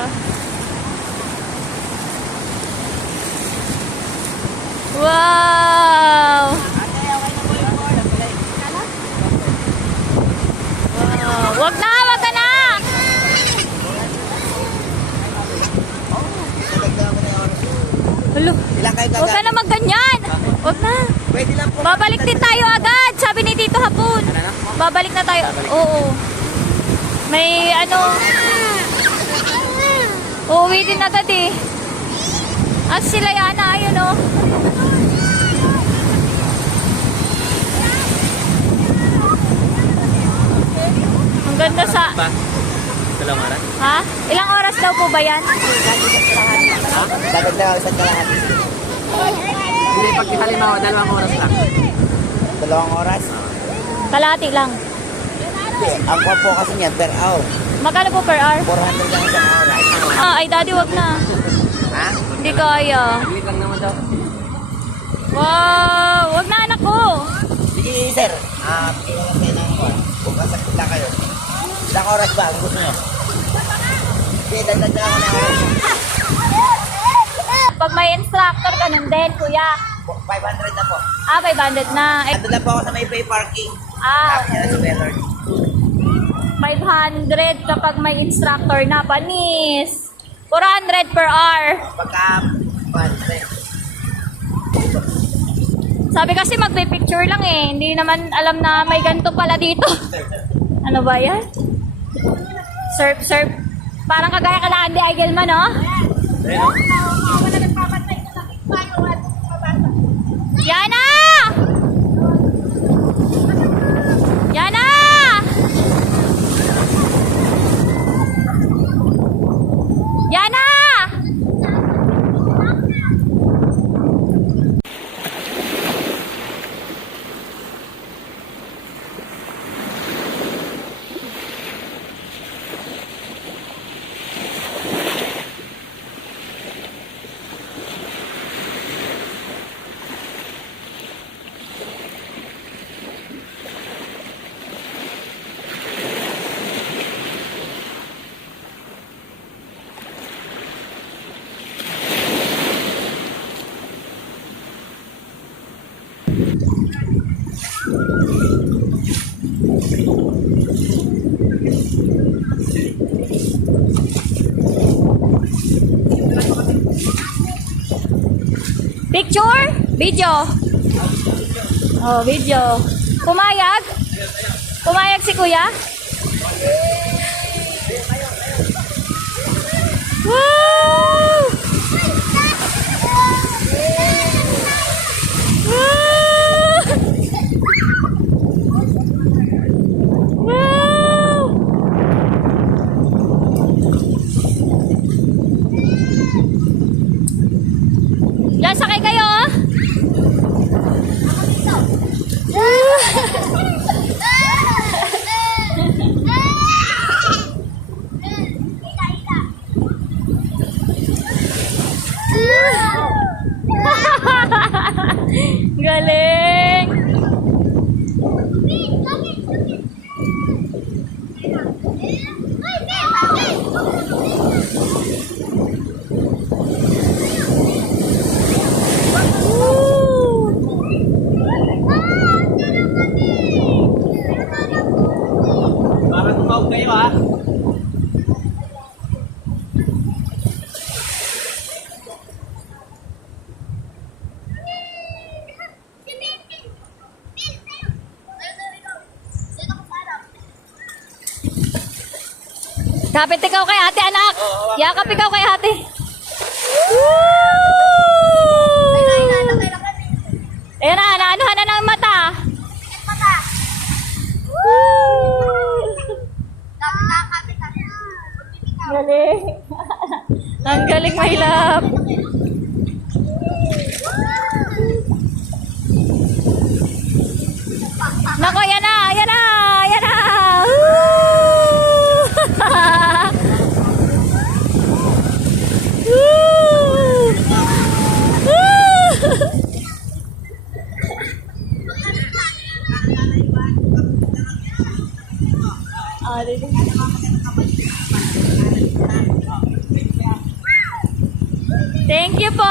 Wow! Wow! Wag na! Wag ka na! Hello. Wag ka na magganyan! Wag na! Pwede lang po. Babalik din tayo agad! Sabi ni Tito Hapon. Babalik na tayo. Oo. May ano... Uuwi din agad eh. At sila Yana, ayun o. Ang ganda sa... Dalawang oras? Ha? Ilang oras daw po ba yan? Ha? Dagat na isang kalahati. Hindi, pag halimbawa, 2 oras lang. 2 oras? Kalahati lang. Hindi, ang po kasi niya per hour. Magkano po per hour? 400 lang isang oras. Ay daddy, wag na. Ha? Hindi kaya. Hindi lang naman daw. Wow! Wag na anak ko. Sige, sir. Pagkila lang kayo ng oras. Bukas lang kayo. Ilang oras ba? Ang gusto nyo? Sige, dagdag na ako ng oras. Pag may instructor ka nun din, kuya. 500 na po. 500 na. Ando lang po ako sa may pay parking. Okay. Sa Bellord. 500 kapag may instructor na, panis. 400 per hour. Pagka 100. Sabi kasi magpe-picture lang eh. Hindi naman alam na may ganito pala dito. Ano ba yan? Surf, surf. Parang kagaya ka na Andy Eigelman, no? Yana! Yana! Yana! Picture? Video? Oh, video. Pumayag? Pumayag si kuya? Woo! Yan, sakay kayo, oh. Galing. Para tumawag kayo, ha? Kapit ikaw kay ate, anak. Yakap ikaw kay ate. Ayan na, naanuhan na ng mata. Galing. Ang galing, my love. Nako, yan na, yan na, yan na. Thank you po.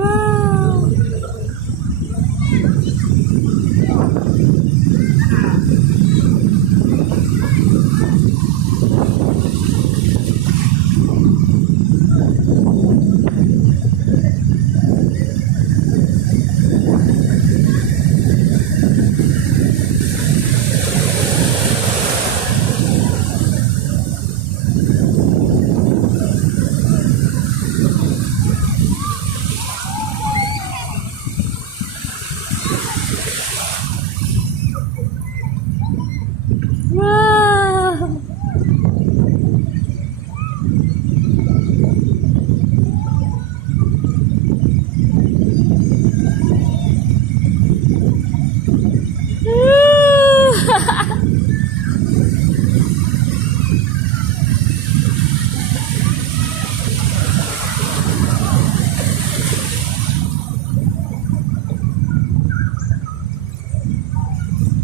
Wow. Wow.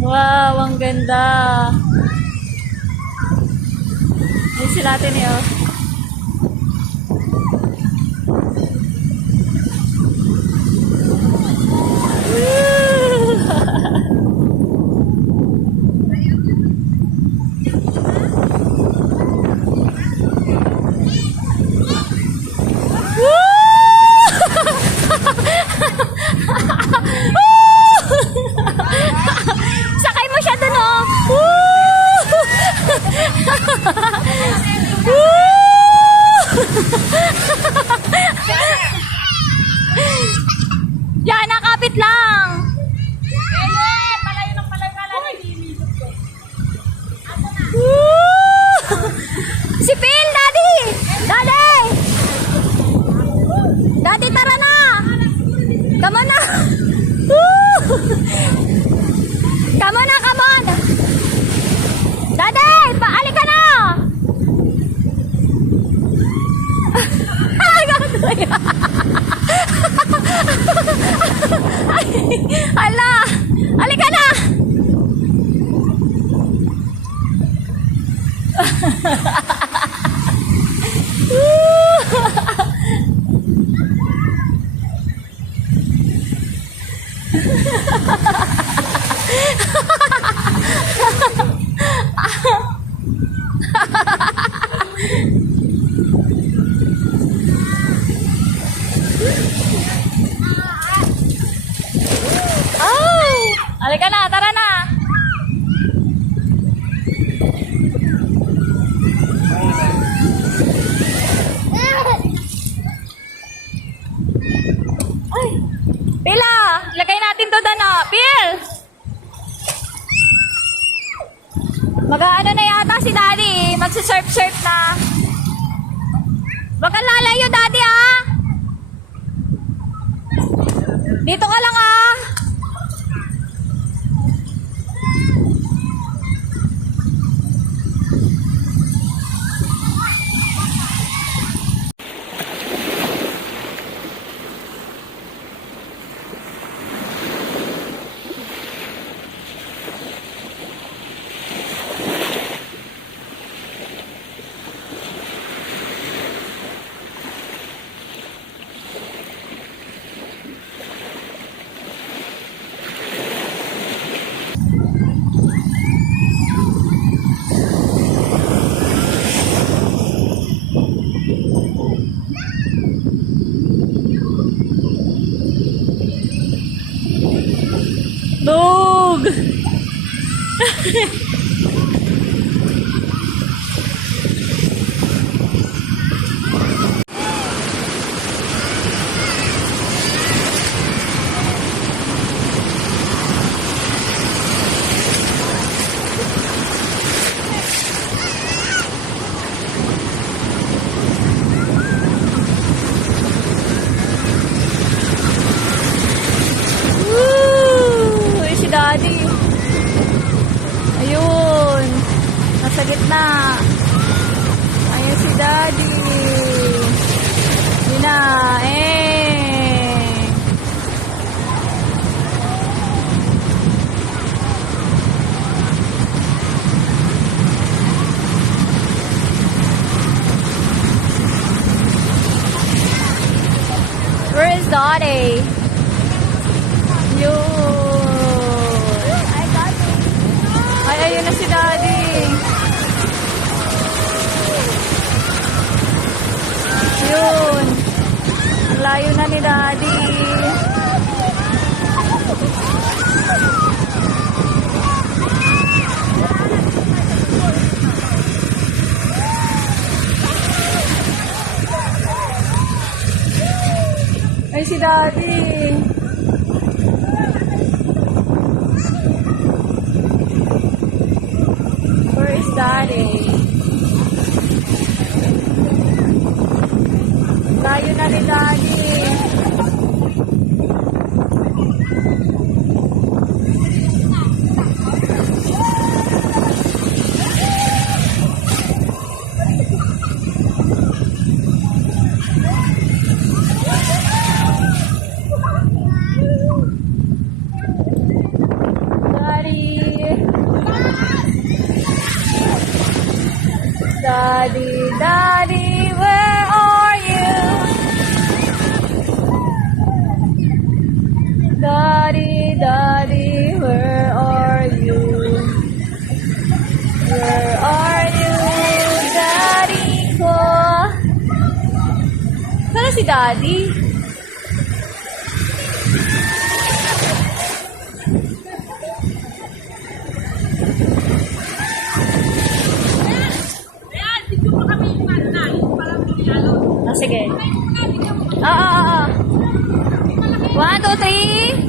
Wow, ang ganda. Yan sila natin eh, oh. Sakay mo siya dun, oh. Yan, nakapit lang. Si Phil, Daddy! Daddy! Daddy, tara na! Come on na! Come on na, come on! Daddy, paali ka na! Hala! Halika na! Oh! Halika na, tara na! Ay! Pila! Lagay natin to doon, oh! Pil! Mag-ano na yata si Daddy. Magsisurf-surf na. Baka lalayo, Daddy, ah! Dito ka lang, ah! daddy? Yun. Ay, ayun na si daddy. Yun. Ang layo na ni daddy. Ay, si daddy. Where is daddy? Layo na ni daddy. Daddy, daddy, where are you? Daddy, daddy, where are you? Where are you, daddy ko? Saan si daddy? Sige. Oo. 1, 2, 3.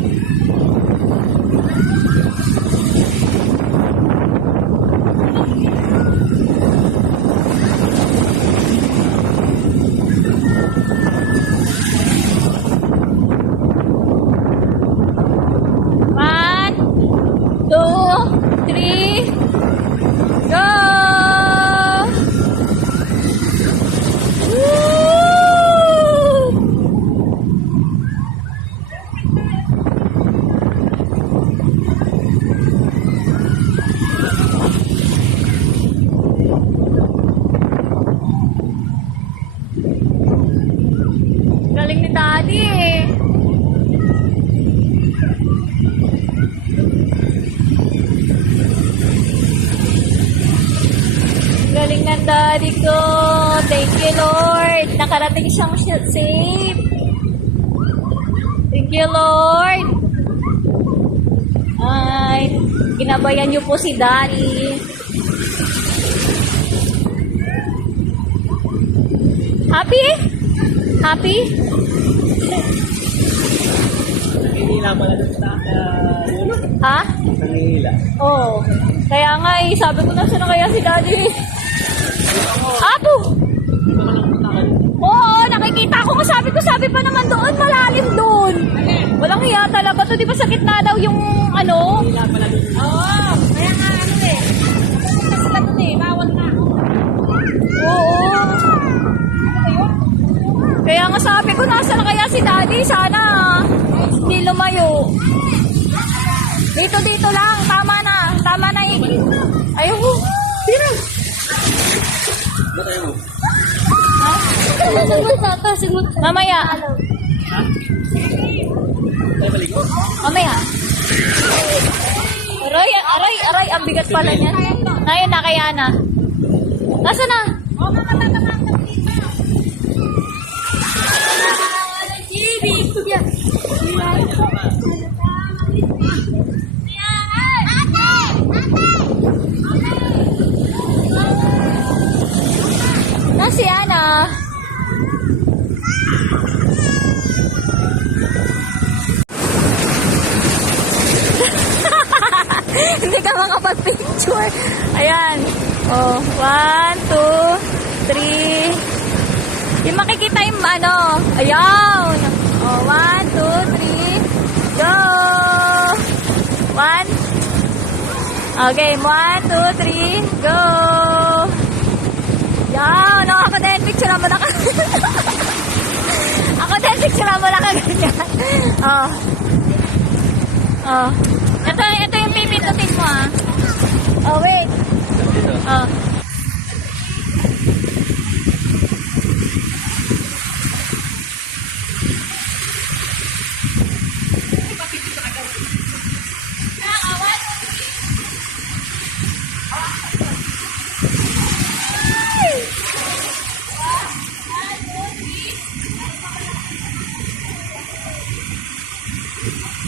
One, two, three, go! Galing ni daddy eh. Galing ng daddy ko. Thank you, Lord. Nakarating siyang safe. Thank you, Lord. Ay, ginabayan niyo po si daddy. Happy? Happy? Nanginila pala doon sa ulo. Ha? Nanginila. Oo. Kaya nga eh, sabi ko na siya na kaya si daddy. Apo! Oo, nakikita ko nga sabi pa naman doon, malalim doon. Walang hiya talaga to, di ba sa gitna daw yung ano? Oo, kaya nga ano eh. Kasi sila doon eh, bawal na. Oo. Kaya nga sabi ko, nasa na kaya si daddy, sana hindi lumayo. Dito lang, tama na eh. Ayaw ko. Tira. Ha? Sigot. Mamaya. Mamaya. Aray, ang bigat pala niya. Ngayon na, kaya na. Nasa na? Si Ana. Hindi ka makapag-picture. Ayan. Oh, 1, 2, 3. Di makikita yung ano. Ayan. Oh, 1, 2, 3. Go! 1. Okay, 1, 2, 3. Go! Yan, ako din, picture mo na ka. Ako din, picture mo na ka ganyan. Oh. Oh. Ito yung pipindutin mo ah. Oh, wait. Oh.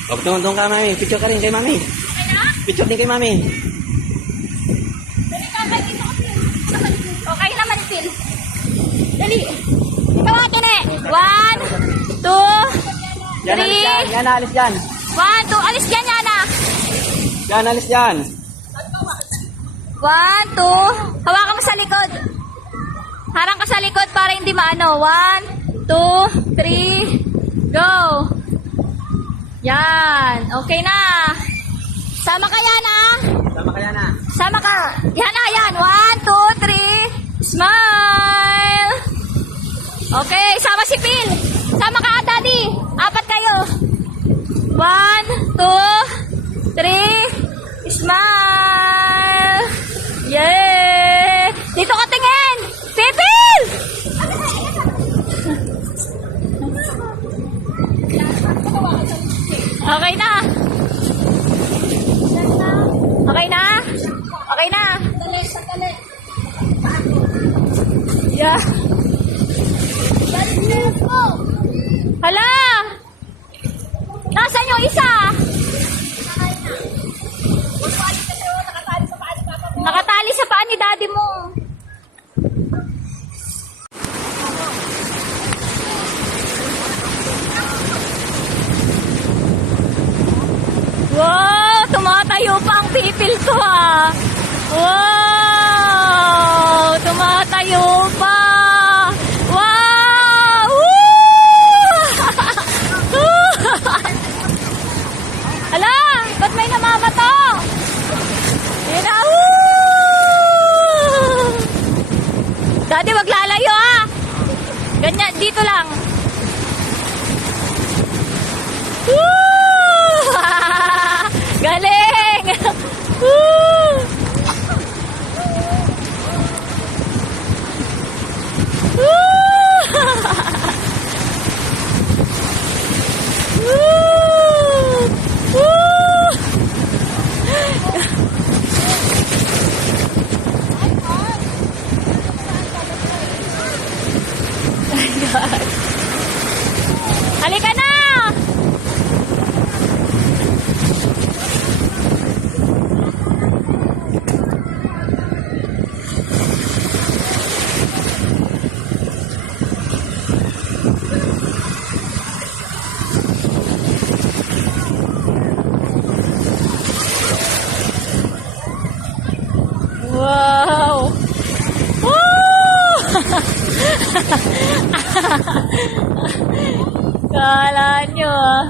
O, doon ka, mami. Picture ka rin kay mami. Okay na? Picture din kay mami. Dali ka, kay dito kasi. Okay naman, Phil. Dali. Ikaw akin eh. 1, 2, Yan, alis yan. 3. Yan, alis yan. 1, 2. Alis dyan, Yana. Yan, alis yan. 1, 2. Hawakan mo sa likod. Harang ka sa likod para hindi maano. 1, 2, 3. Go. Yan. Okay na. Sama ka, Yana. Sama kaya na. Sama ka. Yana, yan. 1, 2, 3. Smile. Okay. Sama si Phil. Sama ka, Daddy. 4 kayo. 1, 2, 3. Smile. Yay! Dito ka tingin! Phil! Okay na. Okay na? Okay na? Yeah. Hala! Nasaan yung isa? Nakatali sa paa ni daddy mo. Wow! Tumatayo pa ang pipil ko ah. Wow! Tumatayo pa. Wow! Woo! Ala! Ba't may namamato? Yun na. Woo! Daddy, wag lalayo ah. Ganyan, dito lang. Woo! Galing! Woo! Woo! Woo! Woo! Halika na! Wow! Woo! Kala nyo ah.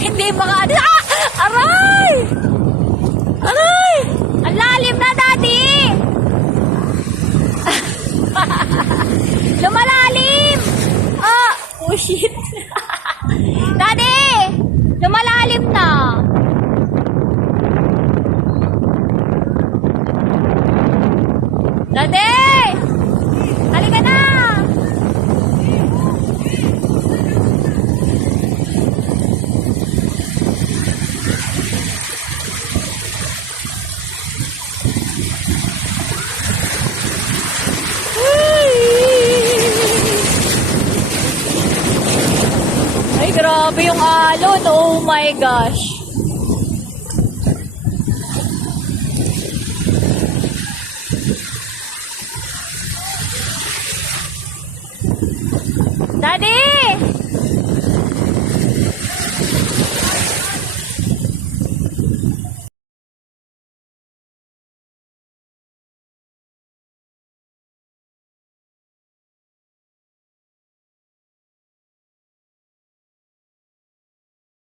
Hindi maka... Ah! Aray! Aray! Ang lalim na, Daddy! Lumalalim! Ah! Oh, shit! Daddy! Lumalalim na! Daddy! Halika na! Ay, grabe yung alon. Oh my gosh. Daddy!